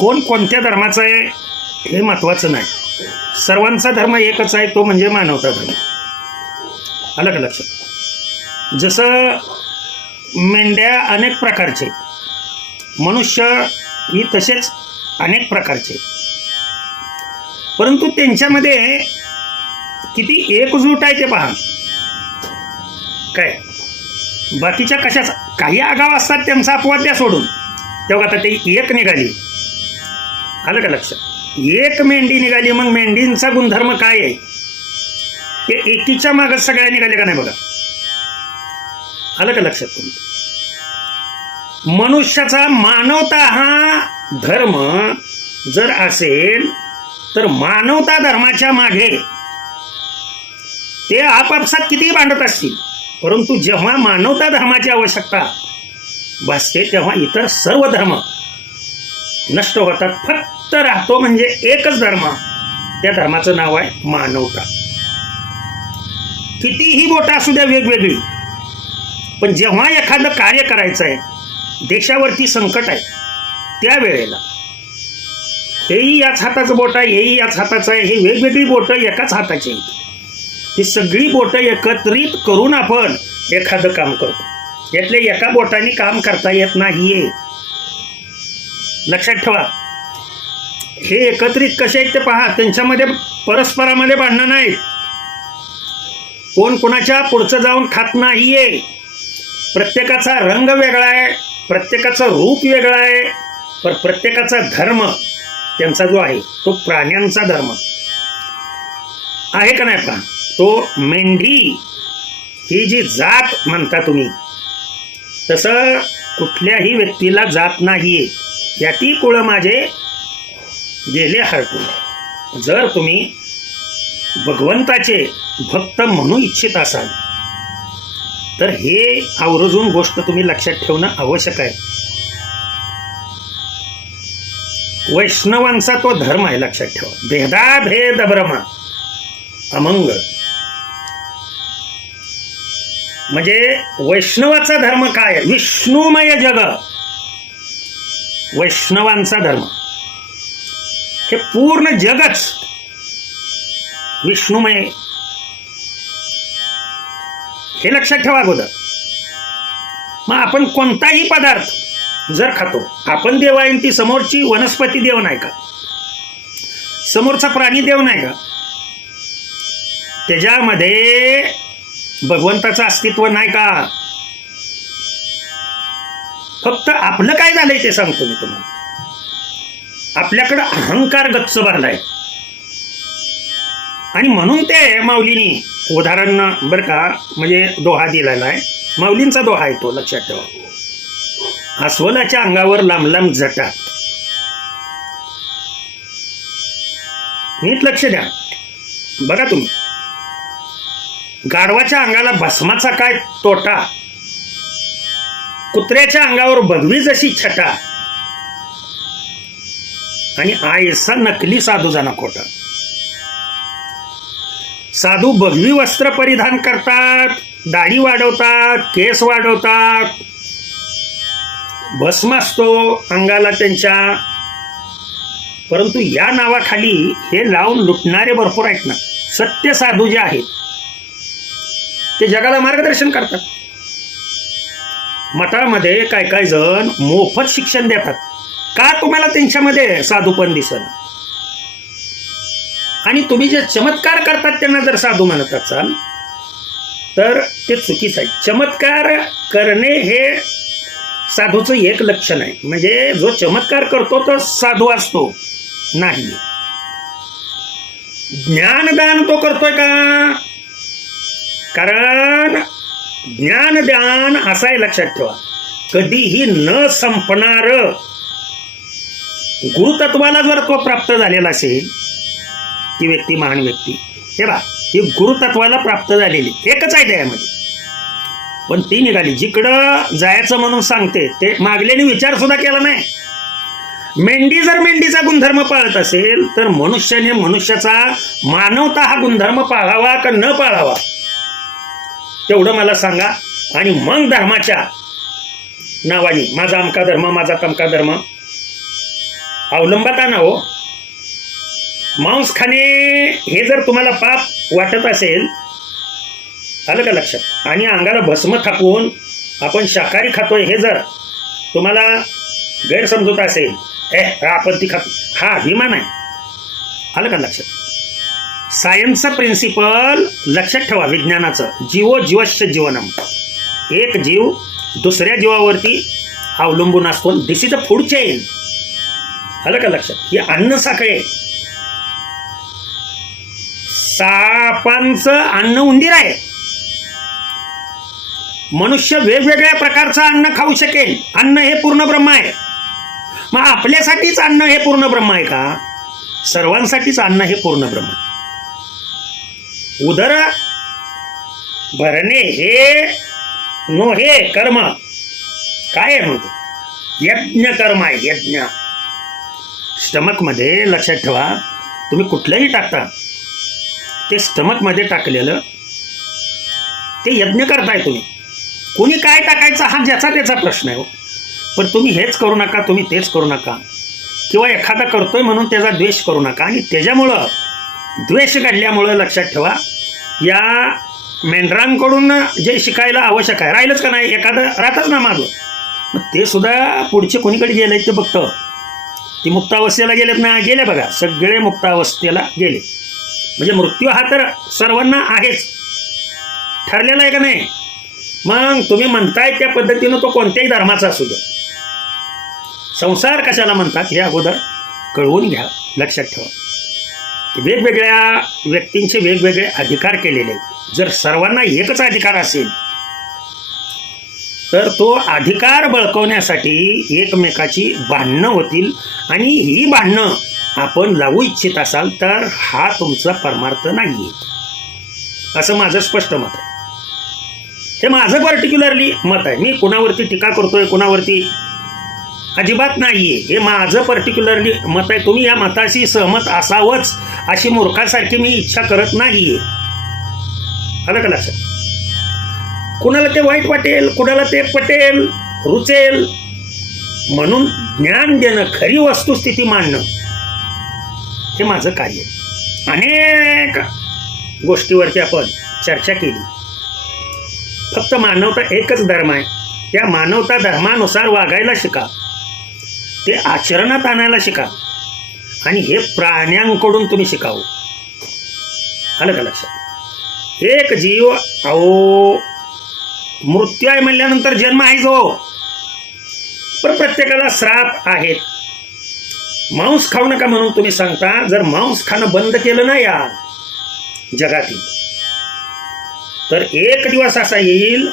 कोण कोणत्या धर्माचा आहे हे महत्त्वाचं नाही. सर्वांचा धर्म एकच आहे, तो म्हणजे मानवता धर्म. आलं का लक्षात? जसं मेंढ्या अनेक प्रकारचे, मनुष्य ही तसेच अनेक प्रकारचे, परंतु त्यांच्यामध्ये किती एकजूट आहे ते पहा. काय बाकीच्या कशाच काही आगाव असतात, त्यांचा अपवाद द्या सोडून. तेव्हा आता ते एक निघाली. आलं का लक्षात? एक मेंढी निघाली, मग मेंढींचा गुणधर्म काय आहे ते एकीच्या मागच सगळ्या निघाले का नाही बघा. आलं का लक्षात? मनुष्याचा मानवता हा धर्म जर असेल तर मानवता धर्माच्या मागे ते आपापसात कितीही भांडत असतील, परंतु जेव्हा मानवता धर्माची आवश्यकता भासते तेव्हा इतर सर्व धर्म नष्ट होतात. फक्त राहतो म्हणजे एकच धर्म, त्या धर्माचं नाव आहे मानवता. कितीही बोटं असू द्या वेगवेगळी, पण जेव्हा एखादं कार्य करायचं आहे, देशावरती संकट आहे, त्यावेळेला हेही याच हाताचं बोट आहे, हेही याच हाताचं आहे, हे वेगवेगळी बोटं एकाच हाताची आहेत. ही सगळी बोटं एकत्रित करून आपण एखादं काम करतो. यातल्या एका बोटाने काम करता येत नाहीये, लक्षात ठेवा. हे एकत्रित कसे आहेत ते पहा. त्यांच्यामध्ये परस्परामध्ये भांडणं नाहीत, कोण कोणाच्या पुढचं जाऊन खात नाहीये. प्रत्येकाचा रंग वेगळा आहे, प्रत्येकाचं रूप वेगळं आहे, पण प्रत्येकाचा धर्म त्यांचा जो आहे तो प्राण्यांचा धर्म आहे का नाही पहा. तो मेंढी ही जी जात म्हणता तुम्ही, तसं कुठल्याही व्यक्तीला जात नाहीये. याती कुळ माझे गेले हरटून. जर तुम्ही भगवंताचे भक्त म्हणू इच्छित असाल तर हे आवर्जून गोष्ट तुम्ही लक्षात ठेवणं आवश्यक आहे. वैष्णवांचा तो धर्म आहे, लक्षात ठेवा. भेदाभेद ब्रह्म अमंग, म्हणजे वैष्णवाचा धर्म काय आहे? विष्णुमय जग. वैष्णवांचा धर्म हे पूर्ण जगच विष्णुमय, हे लक्षात ठेवा अगोदर. मग आपण कोणताही पदार्थ जर खातो, आपण देव आहे ती समोरची वनस्पती देव नाही का? समोरचा प्राणी देव नाही का? त्याच्यामध्ये भगवंताचं अस्तित्व नाही का? फक्त आपलं काय झालंय ते सांगतो मी तुम्हाला. आपल्याकडं अहंकार गच्च भरलाय, आणि म्हणून ते माऊलीनी उदाहरण बरं का, म्हणजे दोहा दिलेला आहे. माऊलींचा दोहा आहे तो, लक्षात ठेवा. अस्वलाच्या अंगावर लांब लांब जटा. नीट लक्ष द्या बघा तुम्ही. गाढवाच्या अंगाला भस्माचा काय तोटा, कुत्र्याच्या अंगावर भगवी जशी छटा, आणि आयसा नकली साधू जाना खोटा. साधू भगवी वस्त्र परिधान करतात, दाढी वाढवतात, केस वाढवतात, भस्म असतो अंगाला त्यांच्या, परंतु या नावाखाली हे लावून लुटणारे भरपूर आहेत ना. सत्य साधू जे आहेत ते जगाला मार्गदर्शन करतात. मठामध्ये काय काय जण मोफत शिक्षण देतात. का तुम्हाला त्यांच्यामध्ये साधूपण दिसेना? आणि तुम्ही जे चमत्कार करतात त्यांना जर साधू म्हणत असाल तर ते चुकीचं आहे. चमत्कार करणे हे साधूचं एक लक्षण आहे. म्हणजे जो चमत्कार करतो तो साधू असतो नाही. ज्ञानदान तो करतोय का? कारण ज्ञानदान असं आहे, लक्षात ठेवा, कधीही न संपणार. गुरुतत्वाला जर तो प्राप्त झालेला असेल, ती व्यक्ती महान व्यक्ती, हे बा ही गुरुतत्वाला प्राप्त झालेली एकच आहे त्यामध्ये, पण ती निघाली जिकडं जायचं म्हणून सांगते ते मागल्याने विचार सुद्धा केला नाही. मेंढी जर मेंढीचा गुणधर्म पाळत असेल तर मनुष्याने मनुष्याचा मानवता हा गुणधर्म पाळावा का न पाळावा तेवढं मला सांगा. आणि मग धर्माच्या नावाने माझा अमका धर्म, माझा तमका धर्म, अवलंबता ना हो. मांस खाणे हे जर तुम्हाला पाप वाटत असेल, आलं का लक्षात, आणि अंगाला भस्म थापून आपण शाकाहारी खातोय हे जर तुम्हाला गैरसमजूत असेल, आपण ती खातो, हा अभिमान आहे. आलं का लक्षात. सायन्सचं प्रिन्सिपल लक्षात ठेवा, विज्ञानाचं, जीवो जीवश्च जीवनम. एक जीव दुसऱ्या जीवावरती अवलंबून असतो. दिस इज अ फूड चेन. आलं का लक्षात. ही अन्न साखळी. सापांचं अन्न उंदीर आहे. मनुष्य वेगवेगळ्या प्रकारचं अन्न खाऊ शकेल. अन्न हे पूर्ण ब्रह्म आहे. मग आपल्यासाठीच अन्न हे पूर्ण ब्रह्म आहे का? सर्वांसाठीच अन्न हे पूर्ण ब्रह्म. उदर भरणे हे नो हे कर्म काय आहे म्हणतो, यज्ञ कर्म आहे. यज्ञ. स्टमक मध्ये लक्षात ठेवा, तुम्ही कुठलंही टाकता ते स्टमक मध्ये टाकलेलं ते यज्ञ करताय तुम्ही. कोणी काय टाकायचं हा ज्याचा त्याचा प्रश्न आहे. पण तुम्ही हेच करू नका, तुम्ही तेच करू नका, किंवा एखादा करतोय म्हणून त्याचा द्वेष करू नका. आणि त्याच्यामुळं द्वेष घडल्यामुळं लक्षात ठेवा, या मेंढरांकडून जे शिकायला आवश्यक आहे राहिलंच का नाही, एखादं राहतच ना मागं, मग ते सुद्धा पुढचे कोणीकडे गेले ते बघतं. ती मुक्तावस्थेला गेलेत ना, गेले बघा, सगळे मुक्तावस्थेला गेले. म्हणजे मृत्यू हा तर सर्वांना आहेच, ठरलेला आहे का नाही. मग तुम्ही म्हणताय त्या पद्धतीनं तो कोणत्याही धर्माचा असू द्या. संसार कशाला म्हणतात हे अगोदर कळवून घ्या. लक्षात ठेवा, वेगवेगळ्या व्यक्तींचे वेगवेगळे अधिकार केलेले आहेत. जर सर्वांना एकच अधिकार असेल तर तो अधिकार बळकवण्यासाठी एकमेकाची भांडणं होतील. आणि ही भांडणं आपण लावू इच्छित असाल तर हा तुमचा परमार्थ नाही आहे, असं माझं स्पष्ट मत आहे. हे माझं पर्टिक्युलरली मत आहे. मी कुणावरती टीका करतोय, कुणावरती अजिबात नाहीये. हे माझं पर्टिक्युलरली मत आहे. तुम्ही या मताशी सहमत असावंच अशी मूर्खासारखी मी इच्छा करत नाहीये. आलं का लक्षात. कुणाला ते वाईट वाटेल, कुणाला ते पटेल, रुचेल, म्हणून ज्ञान देणं, खरी वस्तुस्थिती मांडणं हे माझं कार्य. अनेक गोष्टीवरती आपण चर्चा केली. फक्त मानवता एकच धर्म आहे. त्या मानवता धर्मानुसार वागायला शिका, ते आचरणात आणायला शिका, आणि हे प्राण्यांकडून तुम्ही शिकावं. आलं का लक्षात. एक जीव, अहो मृत्यू आहे म्हणल्यानंतर जन्म आहे जो, पण प्रत्येकाला श्राप आहेत. मांस खाऊ नका म्हणून तुम्ही सांगता. जर मांस खाणं बंद केलं ना या जगातील, तर एक दिवस असा येईल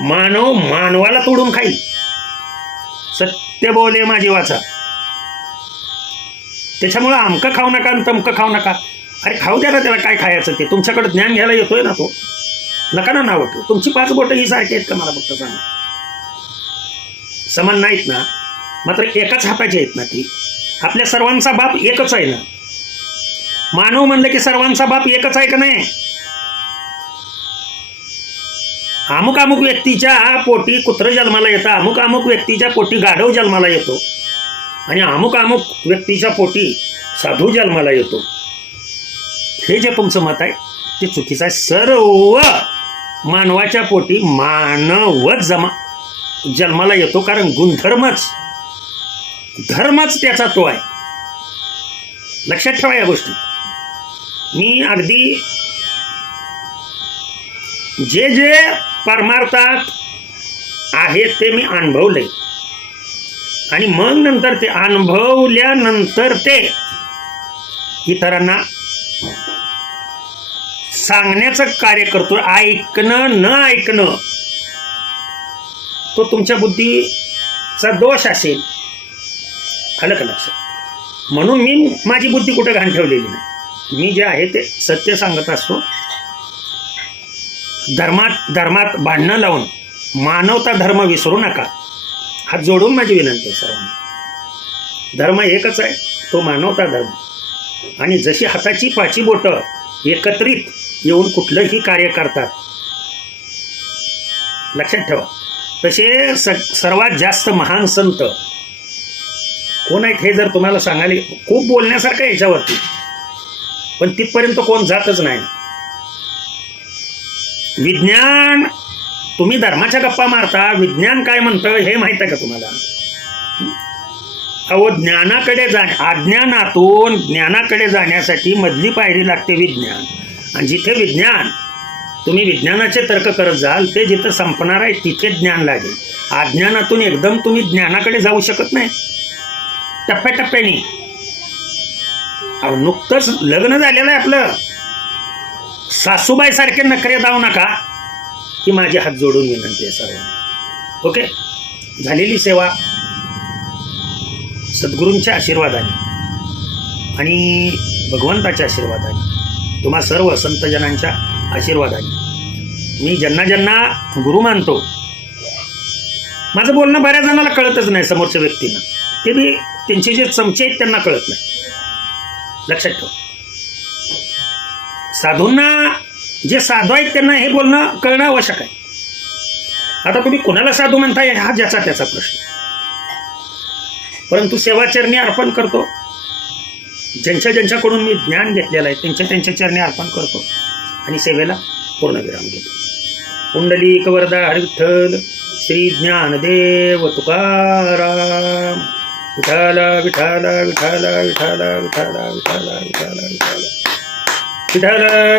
मानव मानवाला तोडून खाईल. सत्य बोले माझी वाचा. त्याच्यामुळं आमकं खाऊ नका आणि तमकं खाऊ नका. अरे खाऊ द्या ना त्याला, काय खायचं ते. तुमच्याकडे ज्ञान घ्यायला येतोय ना तो, नका ना नाव ठेवू. तुमची 5 बोटं ही सारखी आहेत का मला फक्त सांगा. समान नाहीत ना, मात्र एकाच हाताची आहेत ना ती. आपल्या सर्वांचा बाप एकच आहे ना. मानव म्हणलं की सर्वांचा बाप एकच आहे का नाही. अमुक अमुक व्यक्तीच्या पोटी कुत्र जन्माला येतं, अमुक अमुक व्यक्तीच्या पोटी गाढव जन्माला येतो, आणि अमुक अमुक व्यक्तीच्या पोटी साधू जन्माला येतो. हे जे तुमचं मत आहे ते चुकीचं आहे. सर्व मानवाच्या पोटी मानवच जन्माला येतो, कारण गुणधर्मच, धर्मच त्याचा तो आहे. लक्षात ठेवा या गोष्टी. मी अगदी जे जे परमार्थात आहे ते मी अनुभवलंय, आणि मग नंतर ते अनुभवल्यानंतर ते इतरांना सांगण्याचं कार्य करतो. ऐकणं न ऐकणं तो तुमच्या बुद्धीचा दोष असेल. आलं का लक्षात. म्हणून मी माझी बुद्धी कुठे घाण ठेवलेली नाही. मी जे आहे ते सत्य सांगत असतो. धर्मात भांडणं लावून मानवता धर्म विसरू नका. हात जोडून माझी विनंती आहे सर्वांना. धर्म एकच आहे, तो मानवता धर्म. आणि जशी हाताची 5 बोटं एकत्रित येऊन कुठलंही कार्य करतात, लक्षात ठेवा, तसे सर्वात जास्त महान संत कोण आहेत हे जर तुम्हाला सांगायला खूप बोलण्यासारखं आहे याच्यावरती, पण तिथपर्यंत कोण जातच नाही. विज्ञान, तुम्ही धर्माच्या गप्पा मारता, विज्ञान काय म्हणतं हे माहित आहे का तुम्हाला? अहो, ज्ञानाकडे अज्ञानातून ज्ञानाकडे जाण्यासाठी मधली पायरी लागते विज्ञान. आणि जिथे विज्ञान, तुम्ही विज्ञानाचे तर्क करत जाल, ते जिथं संपणार आहे तिथे ज्ञान लागेल. अज्ञानातून एकदम तुम्ही ज्ञानाकडे जाऊ शकत नाही, टप्प्याटप्प्याने. अहो, नुकतंच लग्न झालेलं आहे आपलं, सासूबाईसारखे नखरे जाऊ नका, ही माझी हात जोडून विनंती आहे सर्वांना. ओके, झालेली सेवा सद्गुरूंच्या आशीर्वादाने आणि भगवंताच्या आशीर्वादाने, तुम्हा सर्व संतजनांच्या आशीर्वादाने, मी ज्यांना ज्यांना गुरु मानतो, माझं बोलणं बऱ्याच जणांना कळतच नाही, समोरच्या व्यक्तींना, ते बी त्यांचे जे चमचे आहेत त्यांना कळत नाही. लक्षात ठेव, साधूंना, जे साधू आहेत त्यांना हे बोलणं कळणं आवश्यक आहे. आता तुम्ही कुणाला साधू म्हणताय हा ज्याचा त्याचा प्रश्न, परंतु सेवाचरणी अर्पण करतो. ज्यांच्याकडून मी ज्ञान घेतलेलं आहे त्यांच्या चरणी अर्पण करतो आणि सेवेला पूर्णविराम देतो. पुंडलिक वरदा हरी विठ्ठल, श्री ज्ञानदेव तुकाराम. विठाला विठाला विठाला विठाला विठाला विठाला विठाला विठाला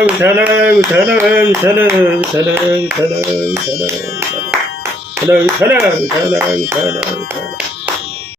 विठाला विठाला विठ्ठल विठ्ठल विठ्ठल विठ्ठल विठ्ठल विठ्ठल विठ्ठल विठ्ठल विठ्ठल विठ्ठल.